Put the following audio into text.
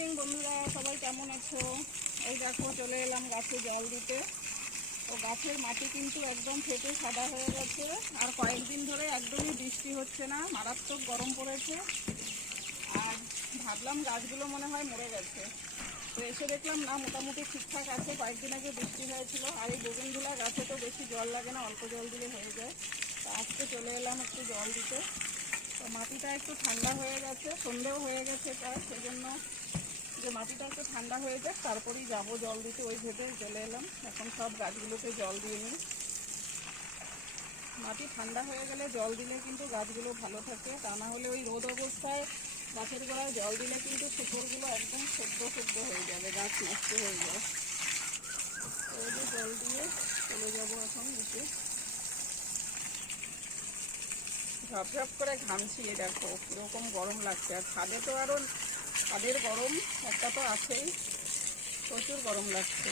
Evening বন্ধুরা, সবাই কেমন আছো? এই দেখো চলে এলাম গাছে জল দিতে। তো গাছের মাটি কিন্তু একদম ফেটে সাদা হয়ে গেছে। আর কয়েকদিন ধরে একদমই বৃষ্টি হচ্ছে না, মারাত্মক গরম পড়েছে। আর ভাবলাম গাছগুলো মনে হয় মরে গেছে, তো এসে দেখলাম না, মোটামুটি ঠিকঠাক আছে। কয়েকদিন আগে বৃষ্টি হয়েছিল। আর এই বোগেনভিলা গাছে তো বেশি জল লাগে না, অল্প জল দিলে হয়ে যায়। তো আজকে চলে এলাম একটু জল দিতে। তো মাটিটা একটু ঠান্ডা হয়ে গেছে, সন্ধেও হয়ে গেছে প্রায়, সেই জন্য যে মাটিটা একটু ঠান্ডা হয়ে যাক তারপরেই যাবো জল দিতে, ওই ভেবে চলে এলাম। এখন সব গাছগুলোতে জল দিয়ে নিই। মাটি ঠান্ডা হয়ে গেলে জল দিলে কিন্তু গাছগুলো ভালো থাকে, তা না হলে ওই রোদ অবস্থায় গাছের গোড়ায় জল দিলে কিন্তু শিকড়গুলো একদম সেদ্ধ হয়ে যাবে, গাছ নষ্ট হয়ে যায়। ওই যে জল দিয়ে চলে যাবো এখন নিচে। ঝপঝপ করে ঘামছি, দেখো কিরকম গরম লাগছে। আর ছাদে তো আরো ছাদের গরম একটা তো আছেই, প্রচুর গরম লাগছে।